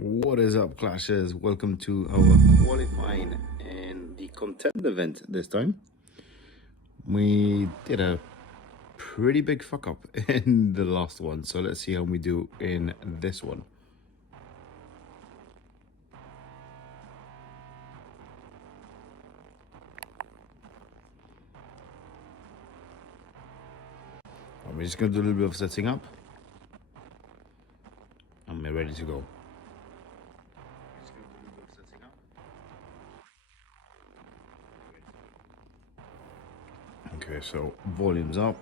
What is up, Clashers? Welcome to our qualifying and the Contender event this time. We did a pretty big fuck up in the last one, so let's see how we do in this one. We're just going to do a little bit of setting up and we're ready to go. Okay, so volume's up.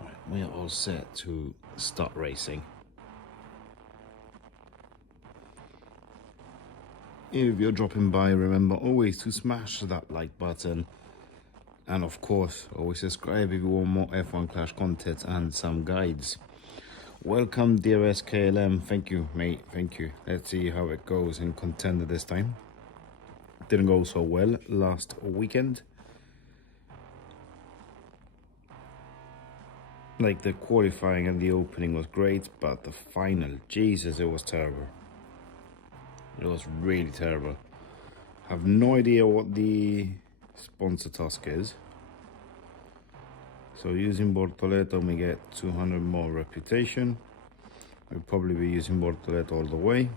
Right, we are all set to start racing. If you're dropping by, remember always to smash that like button. And of course, always subscribe if you want more F1 Clash content and some guides. Welcome, dear SKLM. Thank you, mate. Thank you. Let's see how it goes in Contender this time. Didn't go so well last weekend. Like, the qualifying and the opening was great, but the final, Jesus, it was terrible. It was really terrible. Have no idea what the sponsor task is. So using Bortoleto, we get 200 more reputation. We'll probably be using Bortoleto all the way.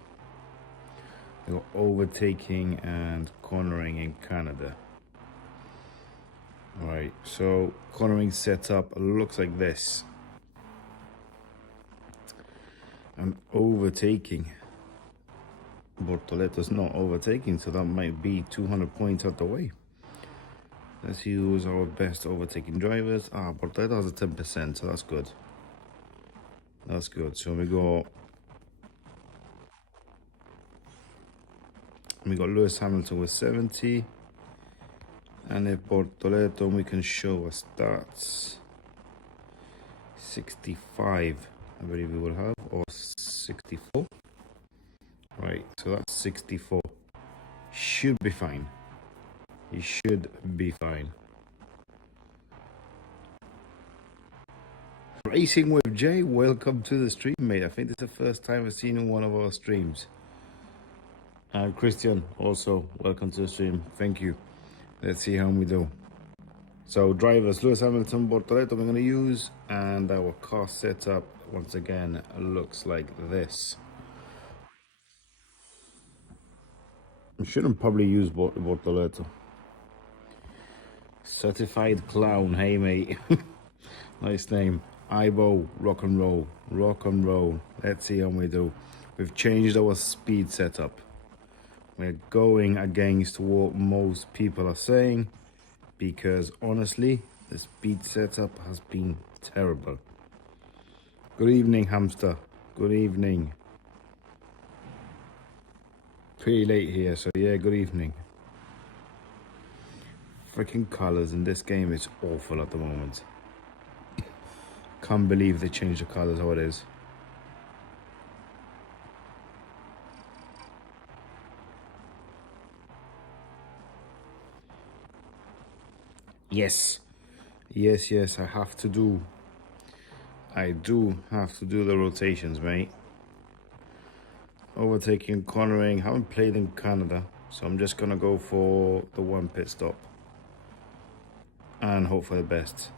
We got overtaking and cornering in Canada. Alright, so cornering setup looks like this. And overtaking. Bortoleto's not overtaking, so that might be 200 points out the way. Let's use our best overtaking drivers. Bortoleto has a 10%, so that's good. That's good. So we got Lewis Hamilton with 70. And if Bortoleto, we can show us stats. 65, I believe we will have, or 64. Right, so that's 64. Should be fine. He should be fine. Racing with Jay, welcome to the stream, mate. I think this is the first time I've seen you in one of our streams. And Christian, also, welcome to the stream. Thank you. Let's see how we do. So, drivers, Lewis Hamilton, Bortoleto we're going to use. And our car setup, once again, looks like this. I shouldn't probably use Bortoleto. Certified Clown, hey mate. Nice name. Ibo, rock and roll, rock and roll. Let's see how we do. We've changed our speed setup. We're going against what most people are saying, because honestly, the speed setup has been terrible. Good evening, hamster. Good evening. Pretty late here, so yeah, good evening. Freaking colors in this game is awful at the moment. Can't believe they changed the colors how it is. Yes, I have to do. I do have to do the rotations, mate. Overtaking, cornering. Haven't played in Canada, so I'm just gonna go for the one pit stop and hope for the best.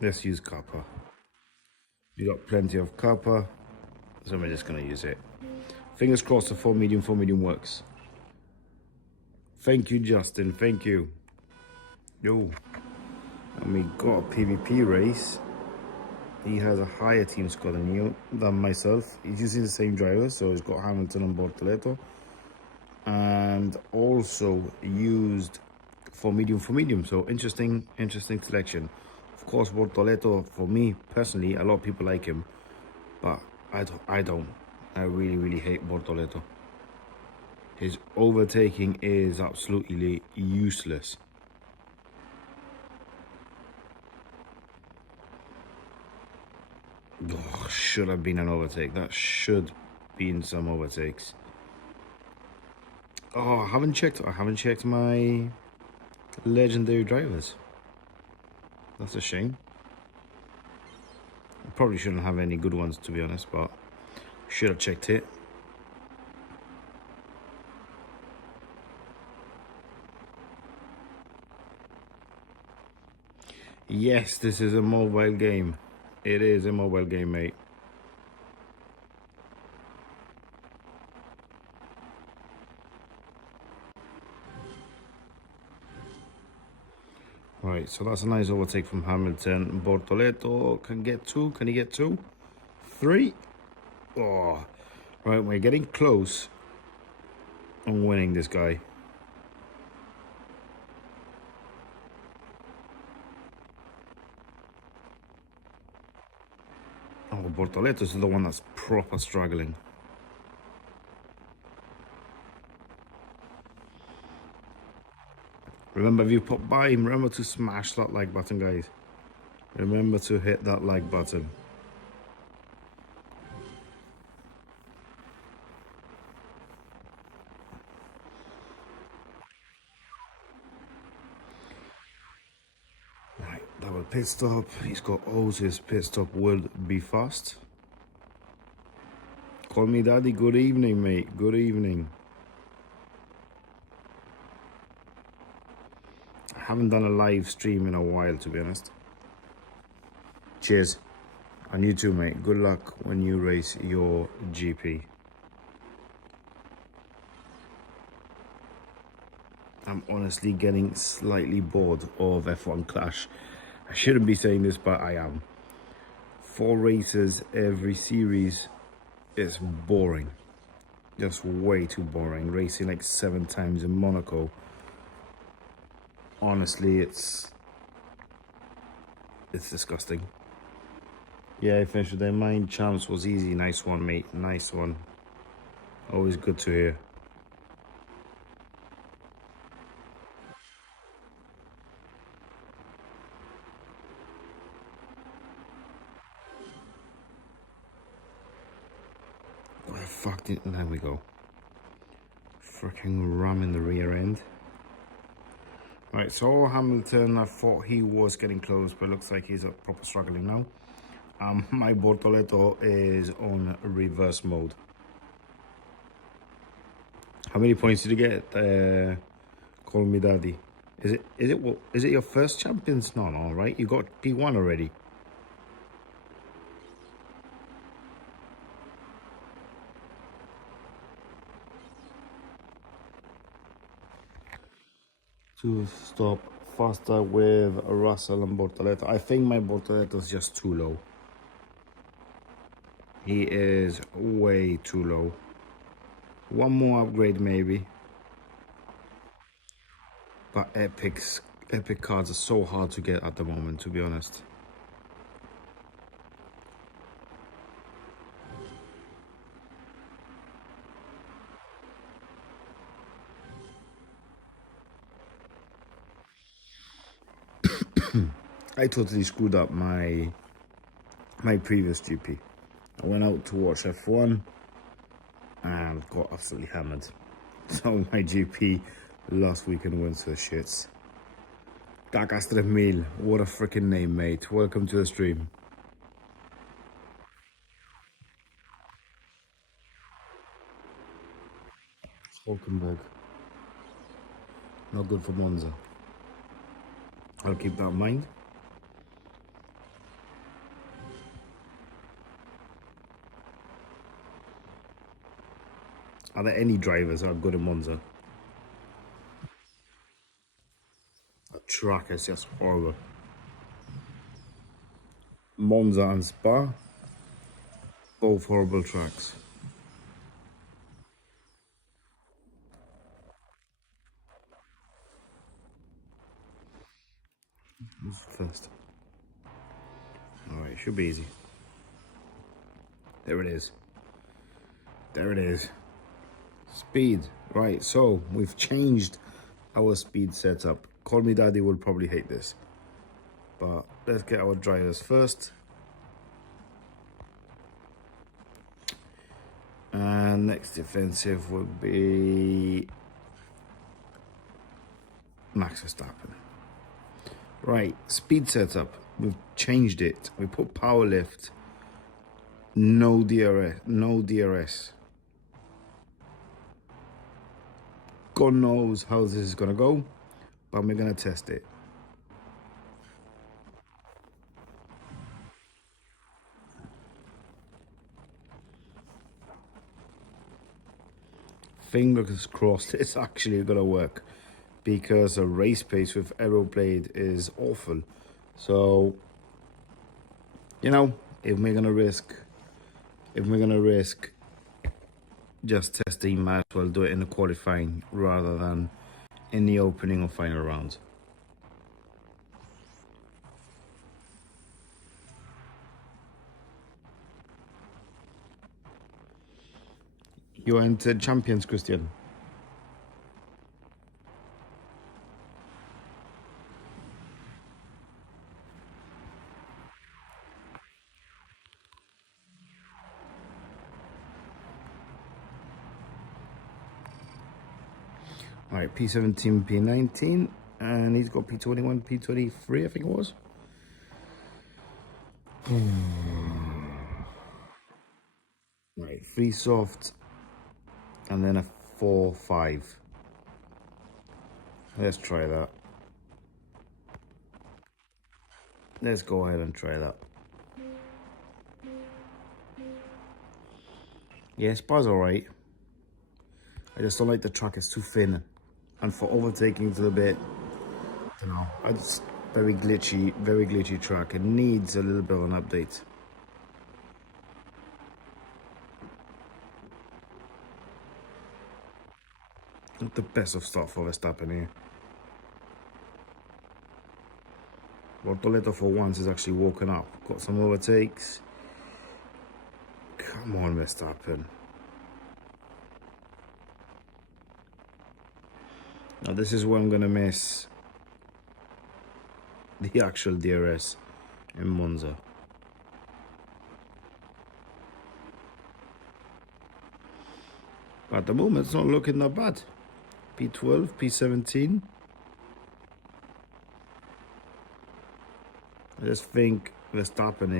Let's use copper. We got plenty of copper, so we're just gonna use it. Fingers crossed the 4 medium works. Thank you, Justin. Thank you. Yo. And we got a PvP race. He has a higher team score than myself. He's using the same driver, so he's got Hamilton and Bortoleto. And also used for medium. So interesting selection. Of course, Bortoleto, for me personally, a lot of people like him, but I don't. I really hate Bortoleto. His overtaking is absolutely useless. Oh, should have been an overtake. That should be in some overtakes. Oh, I haven't checked my legendary drivers. That's a shame. I probably shouldn't have any good ones, to be honest, but should have checked it. Yes, this is a mobile game. It is a mobile game, mate. Right, so that's a nice overtake from Hamilton. Bortoleto can get two. Can he get two? Three. Oh, right, we're getting close on winning this guy. Oh, Bortoleto is the one that's proper struggling. Remember, if you pop by, remember to smash that like button, guys. Remember to hit that like button. Right, double pit stop. He's got O's. His pit stop will be fast. Call me daddy. Good evening, mate. Good evening. I haven't done a live stream in a while, to be honest. Cheers. And you too, mate. Good luck when you race your GP. I'm honestly getting slightly bored of F1 Clash. I shouldn't be saying this, but I am. 4 races every series is boring. Just way too boring. Racing like 7 times in Monaco. Honestly, it's disgusting. Yeah, I finished with their mind. Champs was easy. Nice one, mate. Nice one. Always good to hear. Oh, fucked it. There we go. Freaking ram in the rear end. Right, so Hamilton, I thought he was getting close, but looks like he's proper struggling now. My Bortoleto is on reverse mode. How many points did you get? Call me daddy. Is it your first champions? No, right? You got P1 already. To stop faster with Russell and Bortoleto. I think my Bortoleto is just too low. He is way too low. One more upgrade maybe. But epic cards are so hard to get at the moment, to be honest. I totally screwed up my previous GP. I went out to watch F1 and got absolutely hammered. So my GP last weekend went to the shits. Kakas 3000, what a freaking name, mate. Welcome to the stream. Hulkenberg. Not good for Monza. I'll keep that in mind. Are there any drivers that are good at Monza? That track is just horrible. Monza and Spa, both horrible tracks. Who's first? Alright, should be easy. There it is. There it is. Speed. Right, so we've changed our speed setup. Call me daddy will probably hate this. But let's get our drivers first. And next defensive would be Max Verstappen. Right, speed setup. We've changed it. We put power lift. No DRS. No DRS. God knows how this is gonna go, but we're gonna test it. Fingers crossed it's actually gonna work, because a race pace with Aeroblade is awful. So, you know, if we're gonna risk just testing, might as well do it in the qualifying rather than in the opening or final rounds. You entered champions, Christian. All right, P17, P19, and he's got P21, P23, I think it was. Right, 3 soft, and then a 4-5. Let's try that. Let's go ahead and try that. Yeah, Spa's alright. I just don't like the track, it's too thin. And for overtaking it's a bit, you know, it's very glitchy track. It needs a little bit of an update. Not the best of start for Verstappen here. Bortoleto for once is actually woken up. Got some overtakes. Come on, Verstappen. Now this is where I'm gonna miss the actual DRS in Monza. But at the moment it's not looking that bad. P12, P17. I just think Verstappen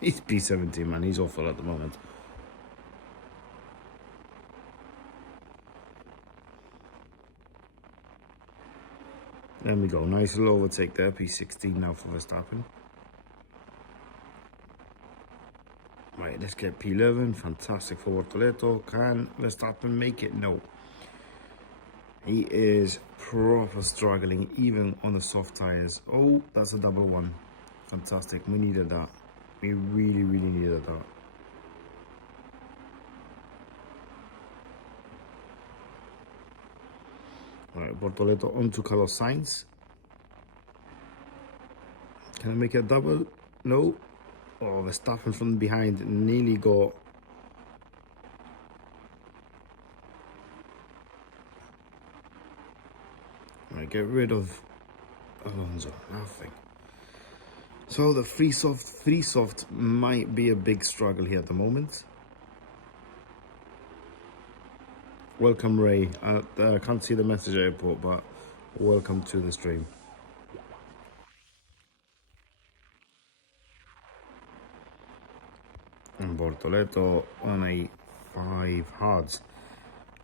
he's P17, man. He's awful at the moment. There we go. Nice little overtake there. P16 now for Verstappen. Right, let's get P11. Fantastic for Bortoleto. Can Verstappen make it? No. He is proper struggling, even on the soft tires. Oh, that's a double one. Fantastic. We needed that. We really needed that. Alright, Bortoleto onto Carlos Sainz. Can I make a double? No. Oh, Verstappen from behind nearly got. Alright, get rid of Alonso. Nothing. So the free soft might be a big struggle here at the moment. Welcome, Ray. I can't see the message I put, but welcome to the stream. And Bortoleto on a 5 hards.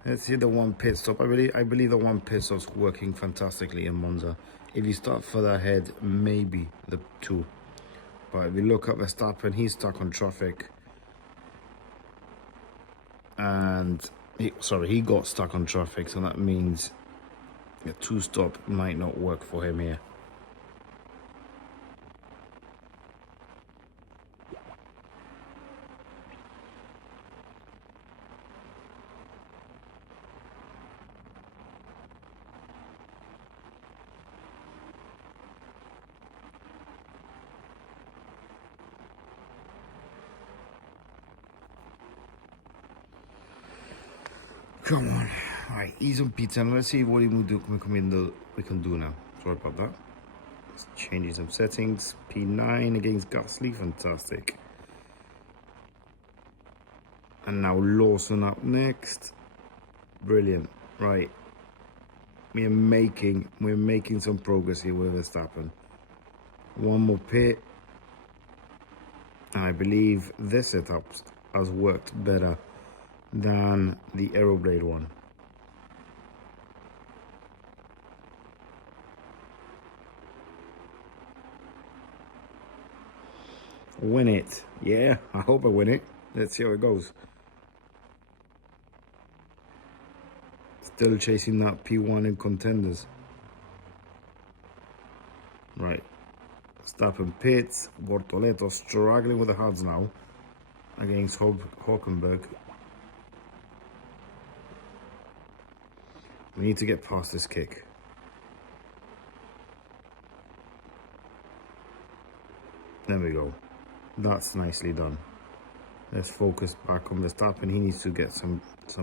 Let's see the one pit stop. I believe the one pit stop's working fantastically in Monza. If you start further ahead, maybe the 2. But if we look at Verstappen, he's stuck on traffic. And he got stuck on traffic, so that means a 2 stop might not work for him here. Come on. Alright, he's on P10. Let's see what we can do now. Sorry about that. Let's change some settings. P9 against Gasly. Fantastic. And now Lawson up next. Brilliant. Right. We're making some progress here with Verstappen. One more pit. And I believe this setup has worked better than the Aeroblade one. Win it. Yeah, I hope I win it. Let's see how it goes. Still chasing that P1 in contenders. Right. Verstappen pits. Bortoleto struggling with the hards now against Hülkenberg. We need to get past this kick. There we go. That's nicely done. Let's focus back on Verstappen. He needs to get some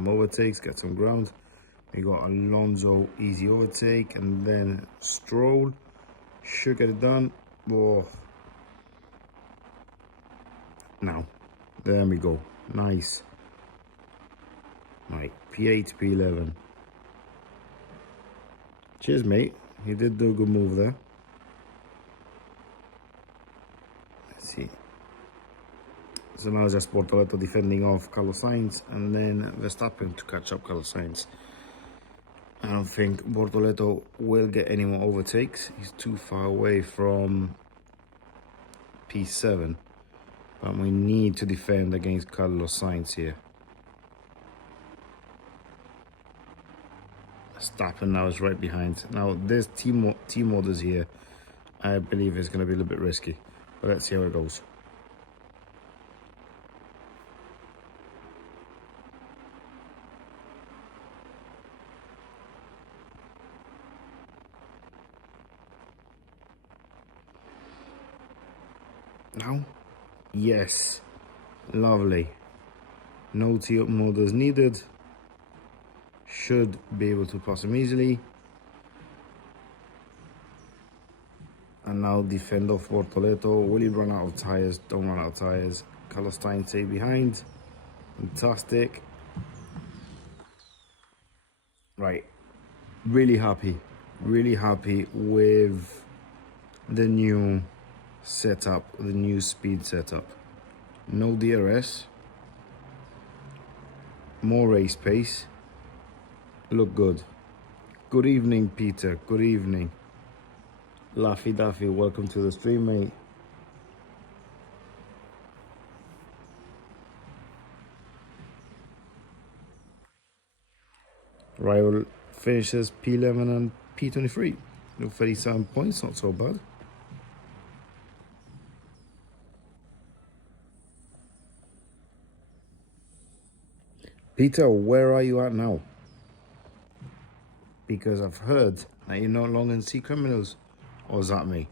overtakes, get some ground. We got Alonso, easy overtake, and then Stroll. Should get it done. Oh. Now, there we go. Nice. Right, P8, P11. Cheers, mate. You did do a good move there. Let's see. So now just Bortoleto defending off Carlos Sainz, and then Verstappen to catch up Carlos Sainz. I don't think Bortoleto will get any more overtakes. He's too far away from P7. But we need to defend against Carlos Sainz here. Verstappen now is right behind. Now there's team orders here. I believe it's going to be a little bit risky. But let's see how it goes. Now, yes, lovely. No tee-up motors needed. Should be able to pass him easily. And now defend off Bortoleto. Will he run out of tires? Don't run out of tires. Carlos Sainz stay behind. Fantastic. Right, really happy with the new setup, the new speed setup. No DRS, more race pace. Look good. Good evening, Peter. Good evening. Laffy Daffy, welcome to the stream, mate. Rival finishes P11 and P23. No 37 points, not so bad. Peter, where are you at now? Because I've heard that you're no longer in Sea Criminals. Or is that me?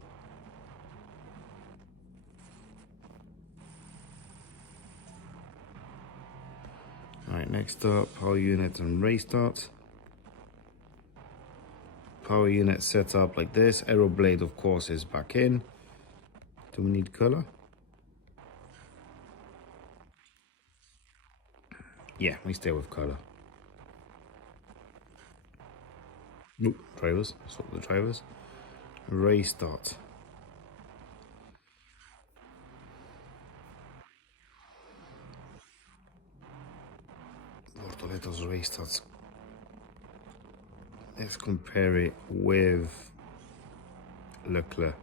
Alright, next up, power unit and race start. Power unit set up like this. Aeroblade, of course, is back in. Do we need color? Yeah, we stay with color. Nope, drivers. Swap the drivers. Race start. Bortoleto's race starts. Let's compare it with Leclerc.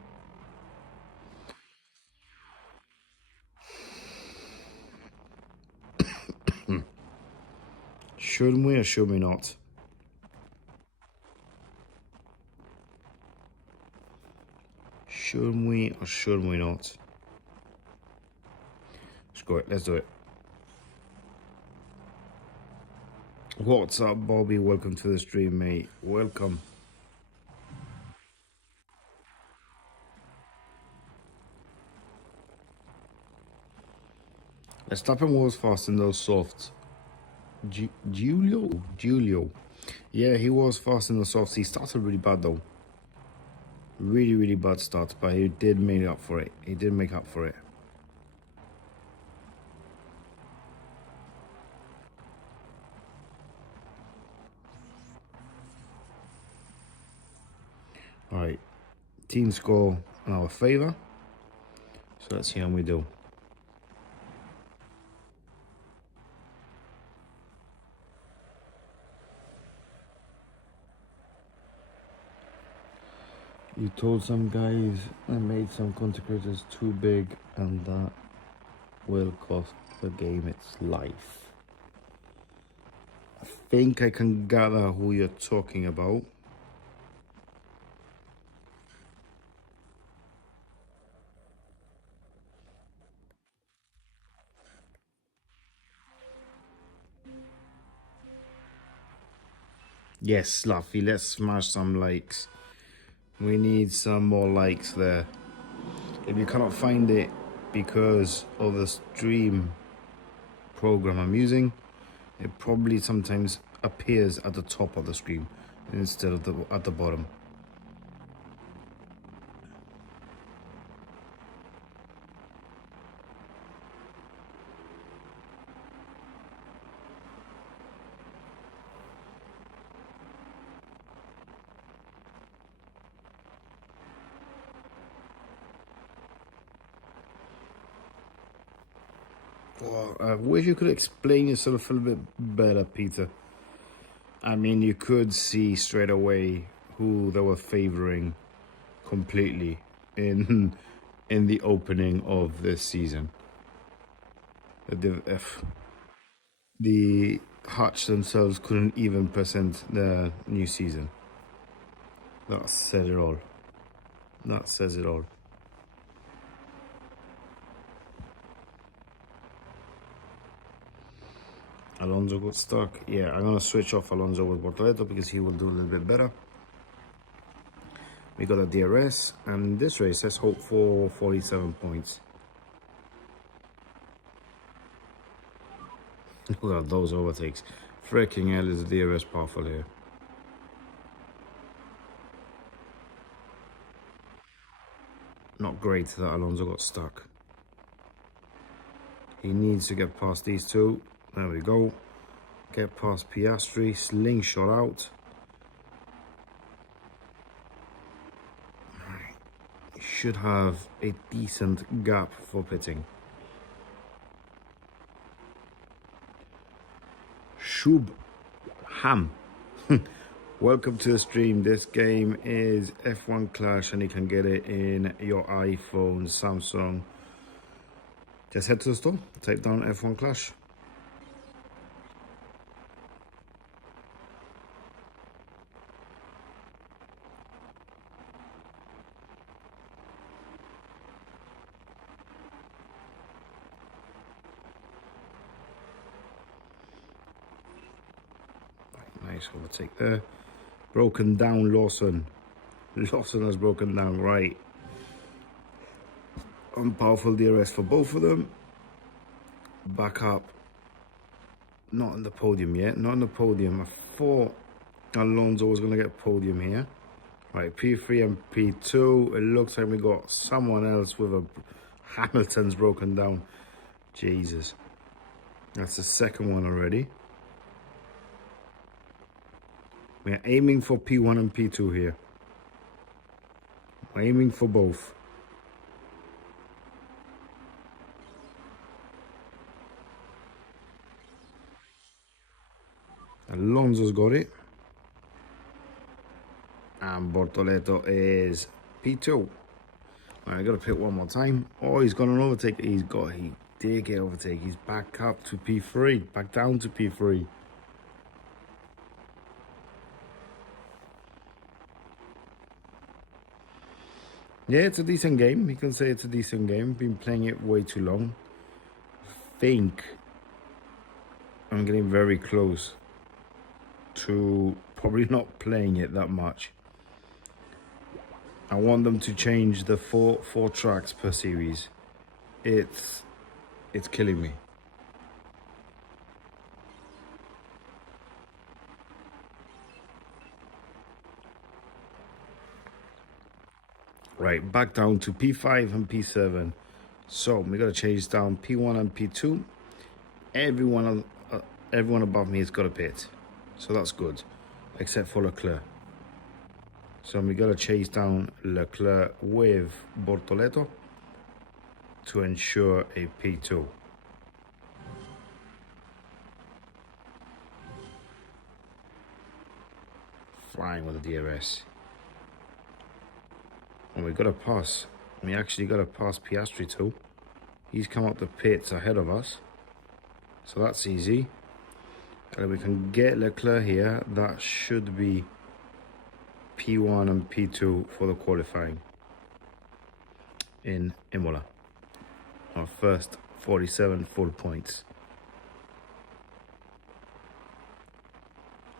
Should we or should we not? Should we or should we not? Screw it, let's do it. What's up, Bobby? Welcome to the stream, mate. Welcome. Verstappen was fast in those softs. Giulio. Yeah, he was fast in the softs. He started really bad though. Really bad start, but he did make up for it. He did make up for it. All right, team score in our favor. So let's see how we do. You told some guys I made some content creators too big, and that will cost the game its life. I think I can gather who you're talking about. Yes, Slaffy, let's smash some likes. We need some more likes there. If you cannot find it because of the stream program I'm using, it probably sometimes appears at the top of the screen instead of at the bottom. Well, I wish you could explain yourself a little bit better, Peter. I mean, you could see straight away who they were favoring completely in the opening of this season. The Hutch themselves couldn't even present the new season. That said it all. That says it all. Alonso got stuck. Yeah, I'm going to switch off Alonso with Bortoleto because he will do a little bit better. We got a DRS, and this race, let's hope for 47 points. Look at those overtakes. Freaking hell is the DRS powerful here. Not great that Alonso got stuck. He needs to get past these two. There we go. Get past Piastri, slingshot out. Should have a decent gap for pitting. Shub Ham. Welcome to the stream. This game is F1 Clash and you can get it in your iPhone, Samsung. Just head to the store, type down F1 Clash. Nice overtake there. Broken down Lawson. Lawson has broken down, right. Unpowerful DRS for both of them. Back up. Not on the podium yet. Not on the podium. I thought Alonso was going to get podium here. Right, P3 and P2. It looks like we got someone else with a Hamilton's broken down. Jesus. That's the second one already. We're aiming for P1 and P2 here. We're aiming for both. Alonso's got it. And Bortoleto is P2. Right, I gotta pit one more time. Oh, he's got an overtake. He did get overtake. He's back up to P3. Back down to P3. Yeah, it's a decent game. You can say it's a decent game. Been playing it way too long. I think I'm getting very close to probably not playing it that much. I want them to change the four tracks per series. It's killing me. Right, back down to P5 and P7. So we gotta change down P1 and P2. Everyone above me has got a pit, so that's good, except for Leclerc. So we got to chase down Leclerc with Bortoleto to ensure a P2. Flying with the DRS. And we got to pass. We actually got to pass Piastri too. He's come up the pits ahead of us. So that's easy. And we can get Leclerc here. That should be P1 and P2 for the qualifying in Imola. Our first 47 full points.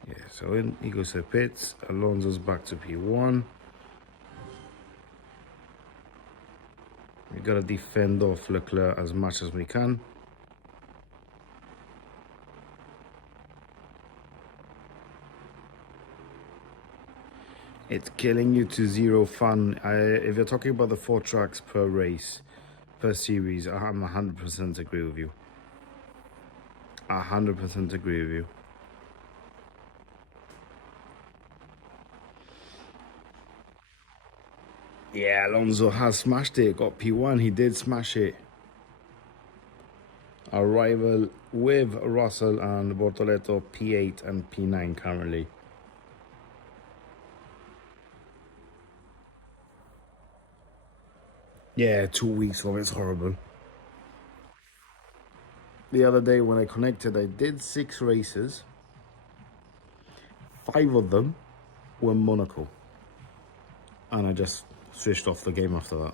Yeah, so in he goes to the pits. Alonso's back to P1. We gotta defend off Leclerc as much as we can. It's killing you to zero fun. If you're talking about the 4 tracks per race, per series, I'm 100% agree with you. 100% agree with you. Yeah, Alonso has smashed it. Got P1. He did smash it. Our rival with Russell and Bortoleto P8 and P9 currently. Yeah, 2 weeks of it's horrible. The other day when I connected, I did 6 races. 5 of them were Monaco. And I just switched off the game after that.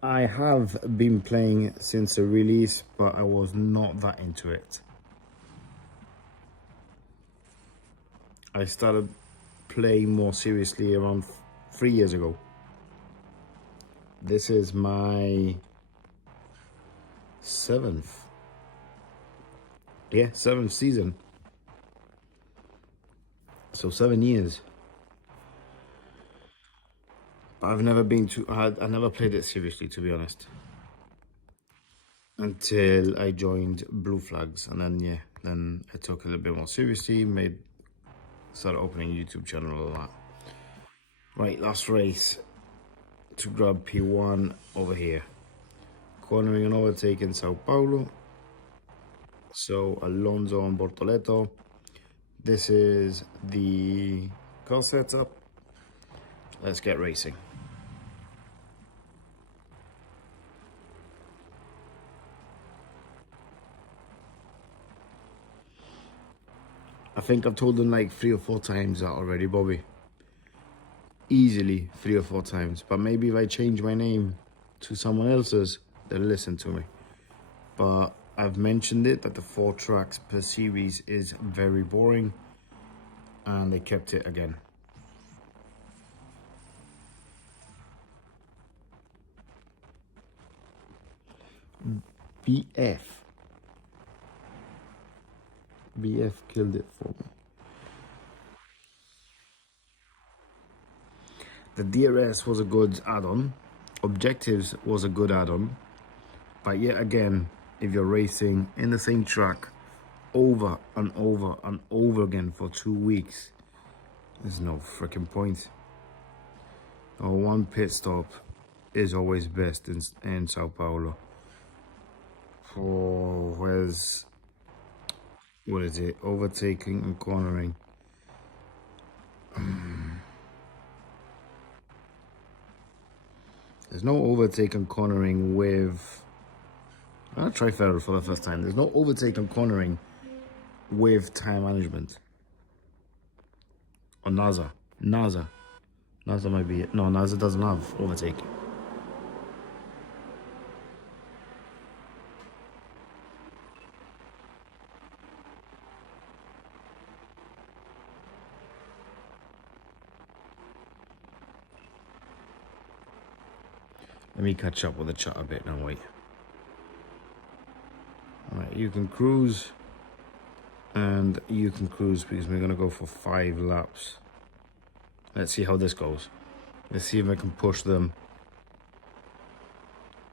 I have been playing since the release, but I was not that into it. I started playing more seriously around 3 years ago. This is my 7th. Yeah, 7th season. So 7 years. But I've never been to, I never played it seriously, to be honest. Until I joined Blue Flags. And then, yeah, then I took it a little bit more seriously, started opening a YouTube channel and all that. Right, last race to grab P1 over here. Cornering and overtaking Sao Paulo. So Alonso and Bortoleto. This is the car setup. Let's get racing. I think I've told them like 3 or 4 times that already, Bobby. Easily 3 or 4 times. But maybe if I change my name to someone else's, they'll listen to me. But I've mentioned it, that the 4 tracks per series is very boring. And they kept it again. BF killed it for me. The DRS was a good add-on. Objectives was a good add-on. But yet again, if you're racing in the same track over and over and over again for 2 weeks, there's no freaking point. One pit stop is always best in Sao Paulo. For where's, what is it, overtaking and cornering. There's no overtake and cornering with, I'll try Ferrari for the first time. There's no overtake and cornering with time management. Or NASA might be it. No, NASA doesn't have overtake. Let me catch up with the chat a bit now, wait. Alright, you can cruise. And you can cruise because we're going to go for 5 laps. Let's see how this goes. Let's see if I can push them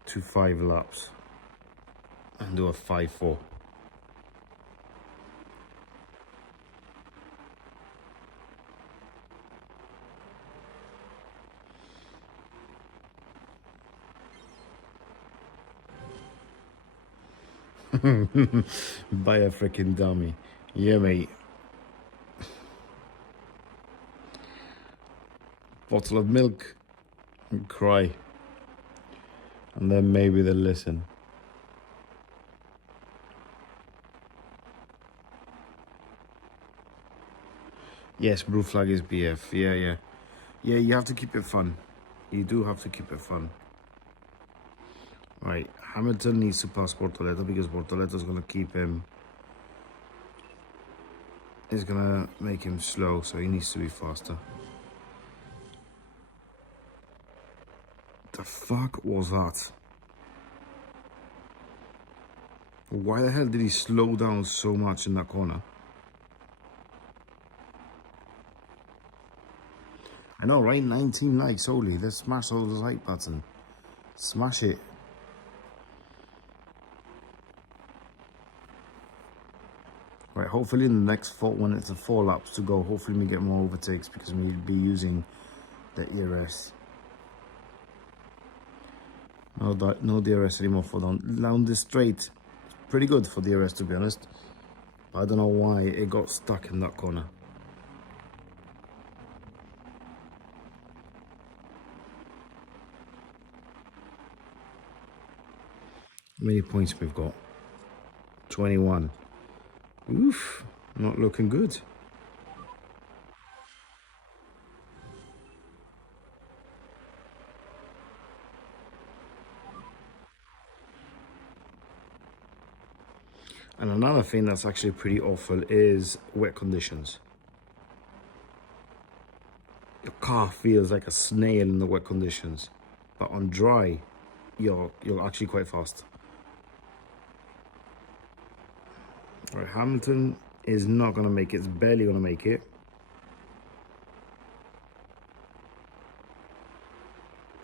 to 5 laps. And do a 5-4. Buy a freaking dummy. Yeah, mate. Bottle of milk and cry. And then maybe they'll listen. Yes, blue flag is BF. Yeah. Yeah, you have to keep it fun. You do have to keep it fun. Right, Hamilton needs to pass Bortoleto because Bortoletto's going to keep him. Is going to make him slow, so he needs to be faster. The fuck was that? Why the hell did he slow down so much in that corner? I know, right? 19 likes only. Let's smash all those like button. Smash it. Right, hopefully in the next when it's 4 laps to go, hopefully we get more overtakes because we'll be using the ERS. No DRS anymore for down this straight. It's pretty good for DRS, to be honest. But I don't know why it got stuck in that corner. How many points we've got? 21. Oof, not looking good. And another thing that's actually pretty awful is wet conditions. Your car feels like a snail in the wet conditions, but on dry, you're actually quite fast. All right, Hamilton is not going to make it. It's barely going to make it.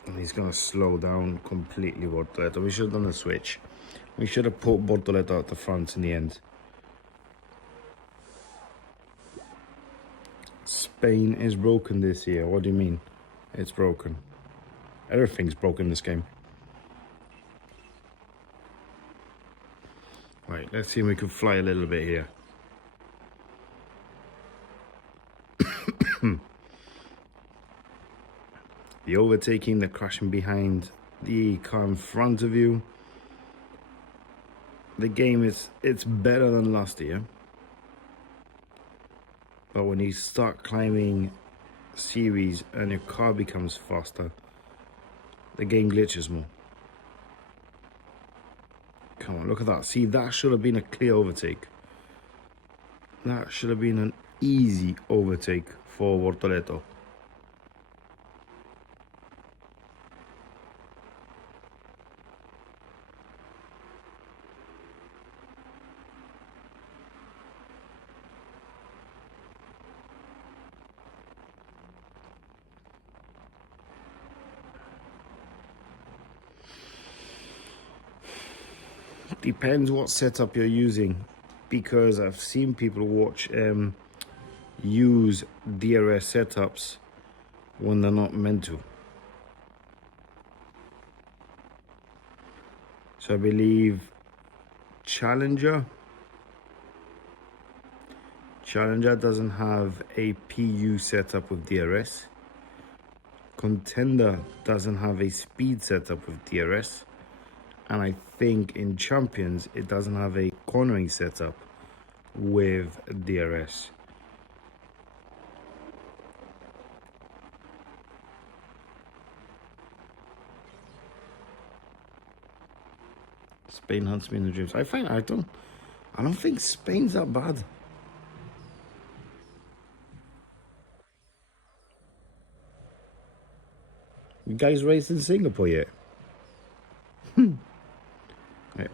And he's going to slow down completely, Bortoleto. We should have done a switch. We should have put Bortoleto at the front in the end. Spain is broken this year. What do you mean? It's broken. Everything's broken in this game. Right, let's see if we can fly a little bit here. The overtaking, the crashing behind the car in front of you. The game it's better than last year. But when you start climbing series and your car becomes faster, the game glitches more. Come on, look at that. See, that should have been a clear overtake. That should have been an easy overtake for Bortoleto. Depends what setup you're using, because I've seen people use DRS setups when they're not meant to. So I believe Challenger doesn't have a PU setup with DRS. Contender doesn't have a speed setup with DRS. And I think in Champions, it doesn't have a cornering setup with DRS. Spain hunts me in the dreams. I don't think Spain's that bad. You guys raced in Singapore yet? I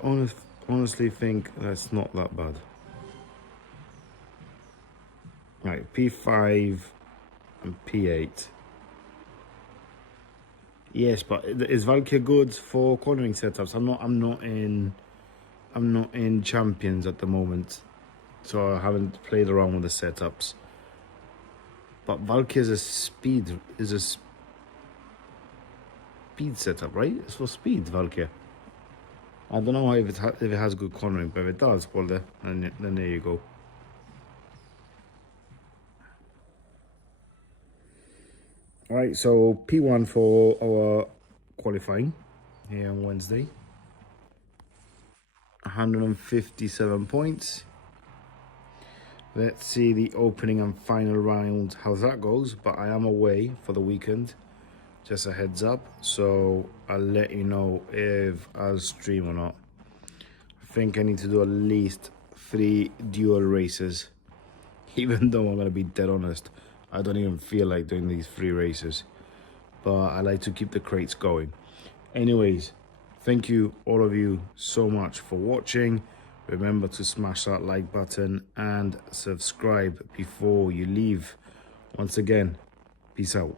honestly think that's not that bad. Right, P5 and P8. Yes, but is Valkyrie good for cornering setups? I'm not in Champions at the moment, so I haven't played around with the setups. But Valkyrie is a speed setup, right? It's for speed, Valkyrie. I don't know if it has good cornering, but if it does, well, then there you go. All right, so P1 for our qualifying here on Wednesday. 157 points. Let's see the opening and final round, how that goes. But I am away for the weekend, just a heads up. So I'll let you know if I'll stream or not. I think I need to do at least 3 dual races. Even though I'm going to be dead honest, I don't even feel like doing these 3 races. But I like to keep the crates going. Anyways, thank you, all of you, so much for watching. Remember to smash that like button and subscribe before you leave. Once again, peace out.